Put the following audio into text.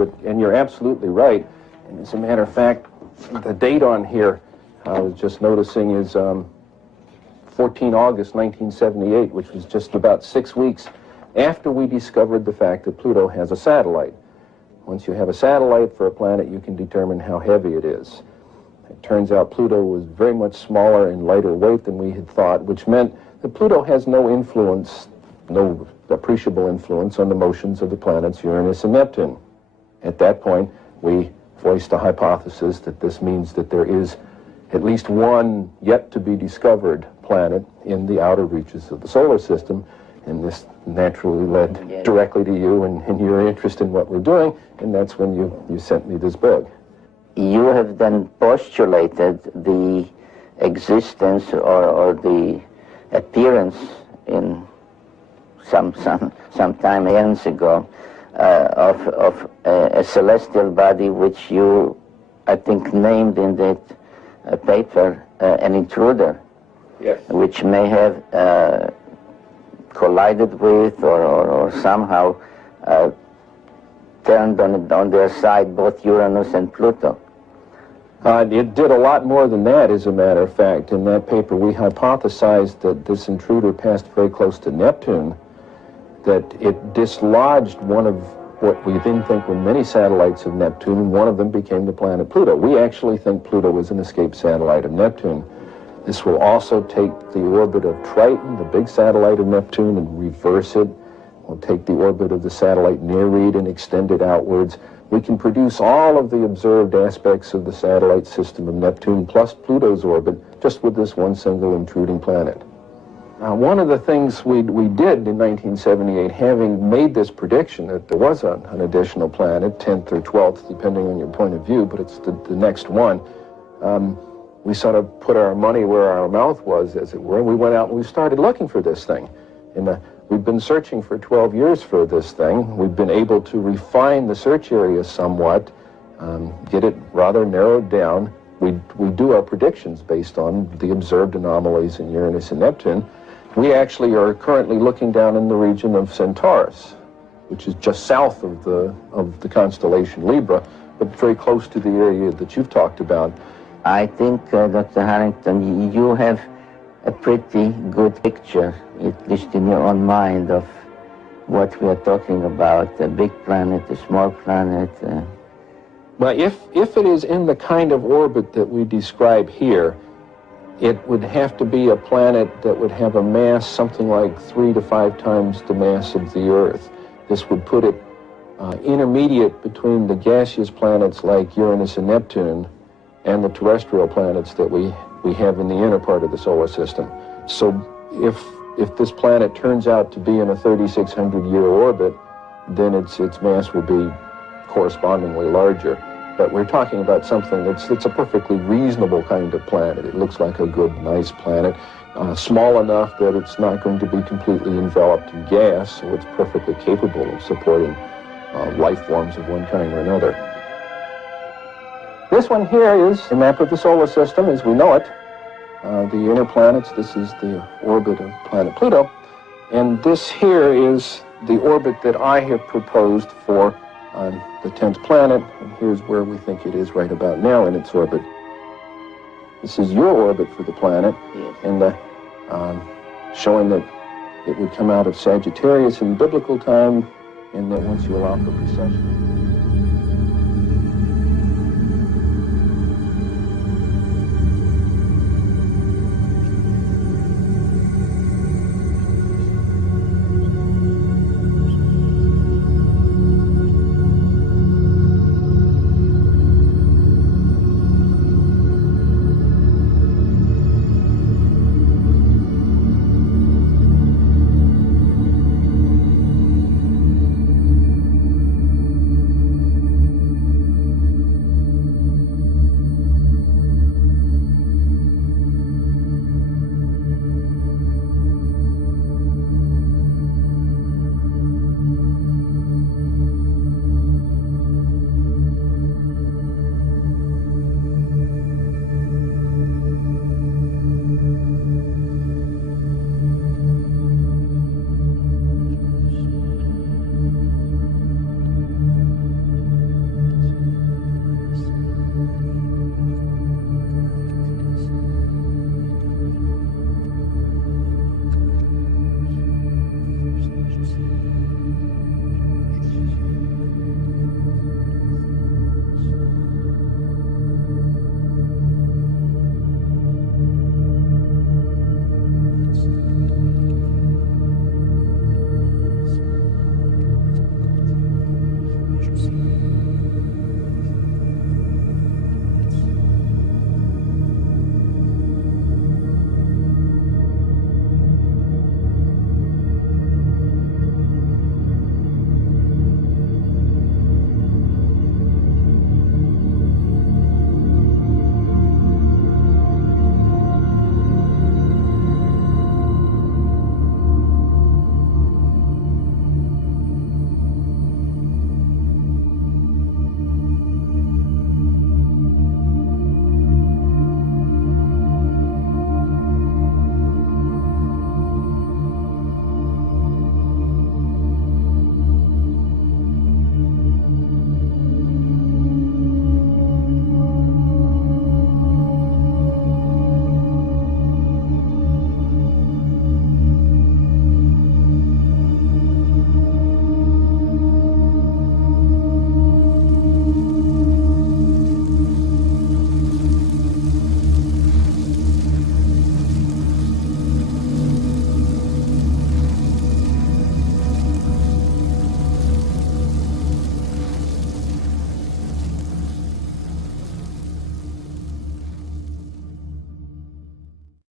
and you're absolutely right. And as a matter of fact, the date on here, I was just noticing, is 14 August 1978, which was just about 6 weeks after we discovered the fact that Pluto has a satellite. Once you have a satellite for a planet, you can determine how heavy it is. It turns out Pluto was very much smaller and lighter weight than we had thought, which meant that Pluto has no influence, no appreciable influence on the motions of the planets Uranus and Neptune. At that point, we voiced a hypothesis that this means that there is at least one yet-to-be-discovered planet in the outer reaches of the solar system, and this naturally led directly to you and your interest in what we're doing, and that's when you sent me this book. You have then postulated the existence or the appearance in some time years ago of a celestial body which you, I think, named in that paper an intruder. Yes. Which may have collided with or somehow turned on their side both Uranus and Pluto. It did a lot more than that, as a matter of fact. In that paper, we hypothesized that this intruder passed very close to Neptune, that it dislodged one of what we then think were many satellites of Neptune, and one of them became the planet Pluto. We actually think Pluto is an escaped satellite of Neptune. This will also take the orbit of Triton, the big satellite of Neptune, and reverse it. We'll take the orbit of the satellite Nereid and extend it outwards. We can produce all of the observed aspects of the satellite system of Neptune plus Pluto's orbit just with this one single intruding planet. One of the things we did in 1978, having made this prediction that there was an additional planet, 10th or 12th, depending on your point of view, but it's the next one, we sort of put our money where our mouth was, as it were, and we went out and we started looking for this thing. We've been searching for 12 years for this thing. We've been able to refine the search area somewhat, get it rather narrowed down. We do our predictions based on the observed anomalies in Uranus and Neptune. We actually are currently looking down in the region of Centaurus, which is just south of the constellation Libra, but very close to the area that you've talked about. I think, Dr. Harrington, you have a pretty good picture, at least in your own mind, of what we are talking about, a big planet, a small planet. Well, if it is in the kind of orbit that we describe here, it would have to be a planet that would have a mass something like 3 to 5 times the mass of the Earth. This would put it intermediate between the gaseous planets like Uranus and Neptune and the terrestrial planets that we have in the inner part of the solar system. So if this planet turns out to be in a 3,600-year orbit, then its mass will be correspondingly larger. But we're talking about something that's a perfectly reasonable kind of planet. It looks like a good, nice planet, small enough that it's not going to be completely enveloped in gas, so it's perfectly capable of supporting life forms of one kind or another. This one here is a map of the solar system as we know it. The inner planets, this is the orbit of planet Pluto. And this here is the orbit that I have proposed for the 10th planet. And here's where we think it is right about now in its orbit. This is your orbit for the planet, yes. And showing that it would come out of Sagittarius in biblical time, and that once you allow for precession.